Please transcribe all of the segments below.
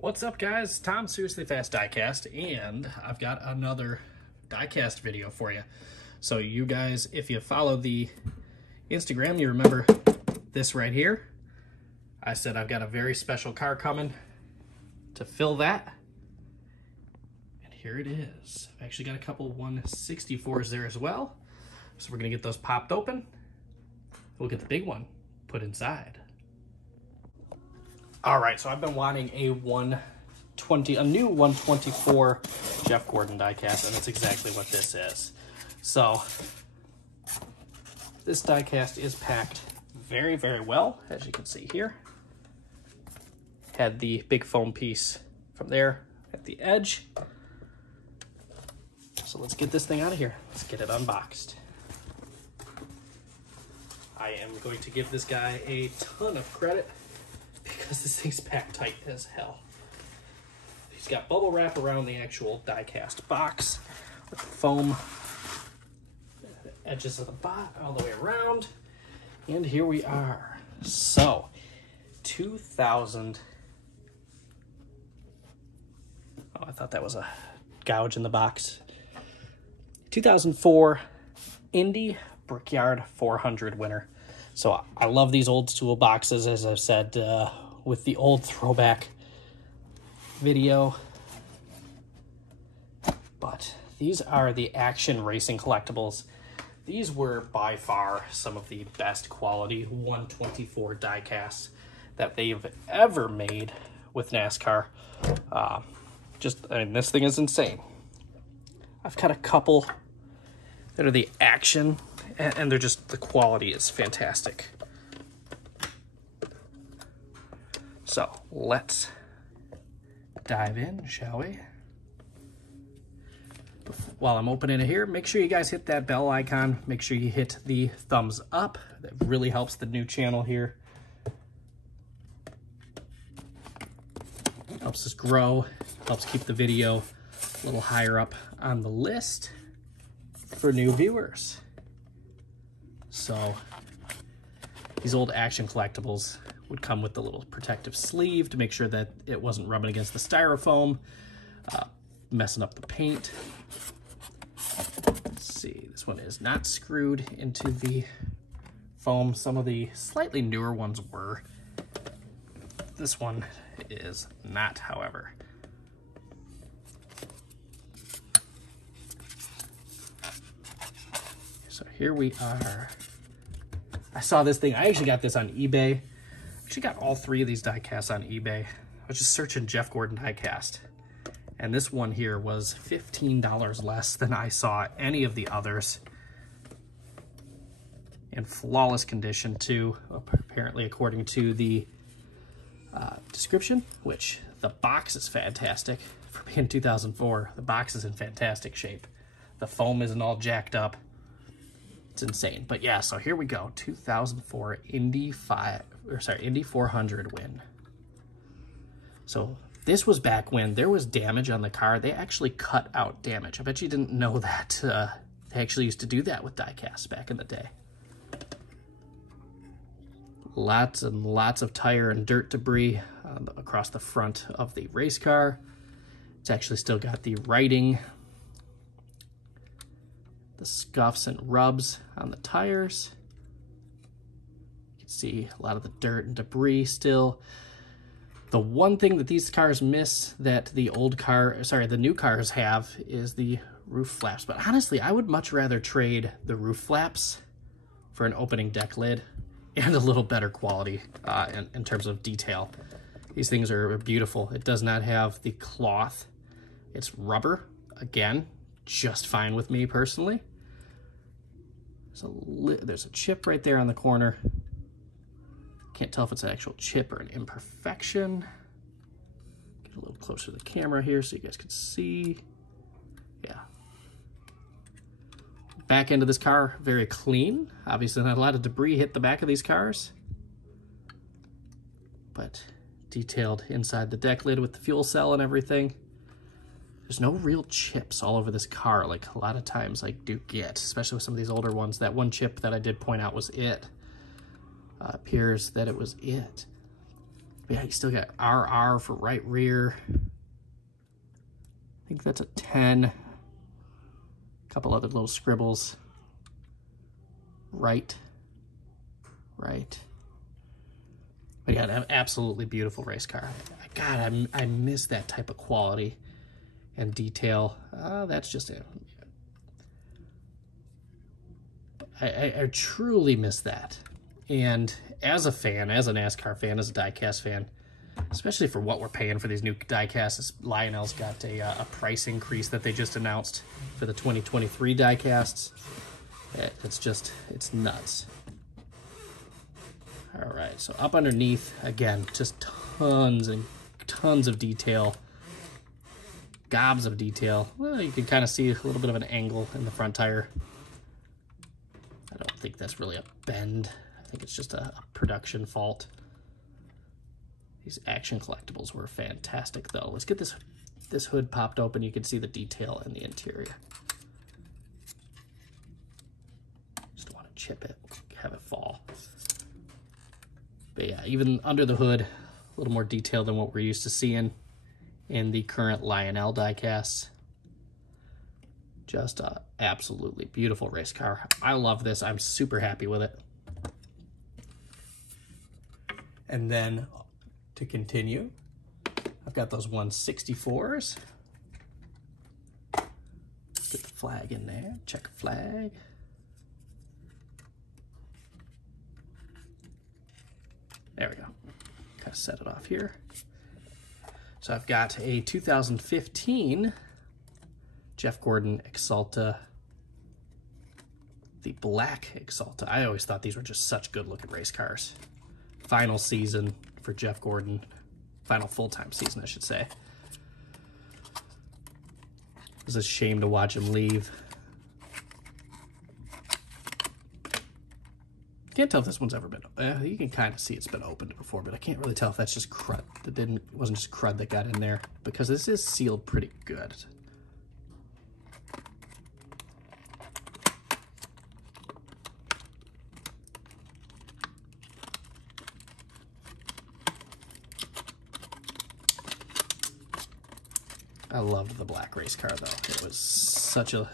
What's up, guys? Tom, Seriously Fast Diecast, and I've got another diecast video for you. So you guys, if you follow the Instagram, you remember this right here. I said I've got a very special car coming to fill that. And here it is. I've actually got a couple 164s there as well. So we're gonna get those popped open. We'll get the big one put inside. All right, so I've been wanting a new 124 Jeff Gordon diecast, and that's exactly what this is. So this diecast is packed very, very well, as you can see here. Had the big foam piece from there at the edge. So let's get this thing out of here. Let's get it unboxed. I am going to give this guy a ton of credit because this thing's packed tight as hell. He's got bubble wrap around the actual diecast box with the foam edges of the bot all the way around. And here we are. So, 2000. Oh, I thought that was a gouge in the box. 2004 Indy Brickyard 400 winner. So I love these old school boxes, as I've said with the old throwback video. But these are the action racing collectibles. These were by far some of the best quality 124 diecasts that they've ever made with NASCAR. I mean, this thing is insane. I've got a couple that are the action, and they're just, the quality is fantastic. So let's dive in, shall we? While I'm opening it here, make sure you guys hit that bell icon. Make sure you hit the thumbs up. That really helps the new channel here. Helps us grow, helps keep the video a little higher up on the list for new viewers. So these old action collectibles would come with the little protective sleeve to make sure that it wasn't rubbing against the styrofoam, messing up the paint. Let's see, this one is not screwed into the foam. Some of the slightly newer ones were. This one is not, however. So here we are. I saw this thing. I actually got this on eBay. I actually got all three of these diecasts on eBay. I was just searching Jeff Gordon diecast. And this one here was $15 less than I saw any of the others. In flawless condition too, apparently according to the description, which the box is fantastic. For being 2004, the box is in fantastic shape. The foam isn't all jacked up. It's insane. But yeah, so here we go. 2004 Indy 400 win. So this was back when there was damage on the car. They actually cut out damage. I bet you didn't know that they actually used to do that with diecasts back in the day. Lots and lots of tire and dirt debris across the front of the race car. It's actually still got the writing, the scuffs and rubs on the tires. You can see a lot of the dirt and debris still. The one thing that these cars miss that the new cars have is the roof flaps. But honestly, I would much rather trade the roof flaps for an opening deck lid and a little better quality in terms of detail. These things are beautiful. It does not have the cloth. It's rubber. Again, just fine with me personally. There's a chip right there on the corner. Can't tell if it's an actual chip or an imperfection. Get a little closer to the camera here so you guys can see. Yeah. Back end of this car, very clean. Obviously not a lot of debris hit the back of these cars. But detailed inside the deck lid with the fuel cell and everything. There's no real chips all over this car like a lot of times I do get, especially with some of these older ones. That one chip that I did point out was it. Appears that it was it. But yeah, you still got RR for right rear. I think that's a 10. A couple other little scribbles. Right. But yeah, an absolutely beautiful race car. God, I miss that type of quality and detail. That's just it. I truly miss that. And as a fan, as a NASCAR fan, as a diecast fan, especially for what we're paying for these new diecasts, Lionel's got a price increase that they just announced for the 2023 diecasts. It's nuts. All right, so up underneath, again, just tons and tons of detail. Gobs of detail. Well, you can kind of see a little bit of an angle in the front tire. I don't think that's really a bend. I think it's just a production fault. These Action Collectibles were fantastic, though. Let's get this hood popped open. You can see the detail in the interior. Just want to chip it, have it fall. But yeah, even under the hood, a little more detail than what we're used to seeing in the current Lionel diecasts. Just a absolutely beautiful race car. I love this. I'm super happy with it. And then to continue, I've got those 164s. Get the flag in there, check a flag. There we go. Kind of set it off here. So I've got a 2015 Jeff Gordon Exalta, the black Exalta. I always thought these were just such good looking race cars. Final season for Jeff Gordon. Final full-time season, I should say. It was a shame to watch him leave. Can't tell if this one's ever been, you can kind of see it's been opened before, but I can't really tell if that's just crud. It wasn't just crud that got in there, because this is sealed pretty good. I loved the black race car, though. It was such a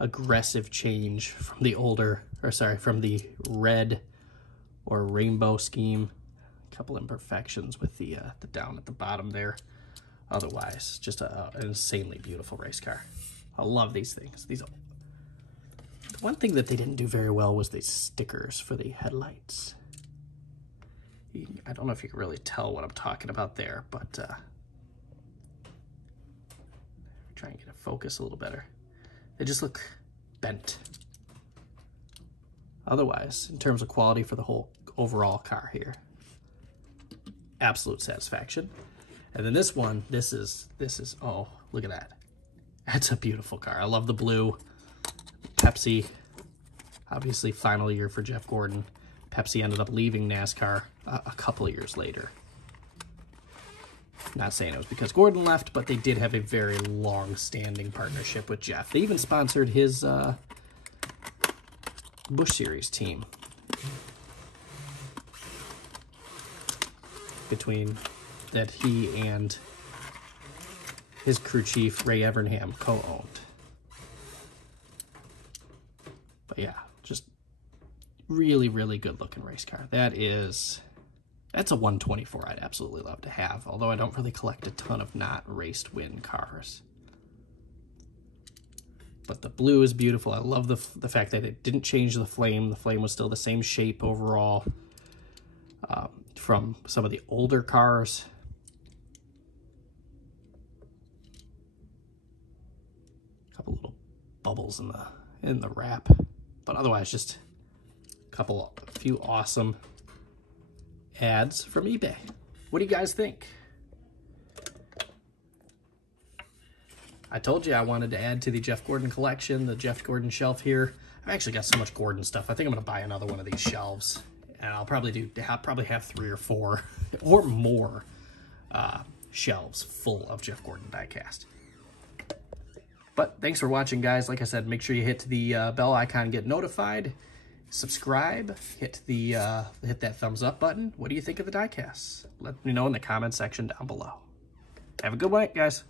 aggressive change from the from the red or rainbow scheme. A couple imperfections with the down at the bottom there. Otherwise, just an insanely beautiful race car. I love these things. The one thing that they didn't do very well was the stickers for the headlights. I don't know if you can really tell what I'm talking about there, but try and get it focused a little better. They just look bent. Otherwise, in terms of quality for the whole overall car here, absolute satisfaction. And then this one, this is, oh, look at that. That's a beautiful car. I love the blue. Pepsi, obviously final year for Jeff Gordon. Pepsi ended up leaving NASCAR a couple of years later. Not saying it was because Gordon left, but they did have a very long-standing partnership with Jeff. They even sponsored his Busch Series team. Between that he and his crew chief, Ray Evernham, co-owned. But yeah, just really, really good-looking race car. That's a 124 I'd absolutely love to have, although I don't really collect a ton of not raced win cars. But the blue is beautiful. I love the fact that it didn't change the flame. The flame was still the same shape overall from some of the older cars. A couple little bubbles in the wrap, but otherwise just a few awesome ads from eBay. What do you guys think? I told you I wanted to add to the Jeff Gordon collection, the Jeff Gordon shelf here. I've actually got so much Gordon stuff. I think I'm gonna buy another one of these shelves, and I'll probably have 3 or 4 or more shelves full of Jeff Gordon diecast. But thanks for watching, guys. Like I said, make sure you hit the bell icon and get notified. subscribe, hit that thumbs up button. What do you think of the diecast? Let me know in the comment section down below. Have a good one, guys.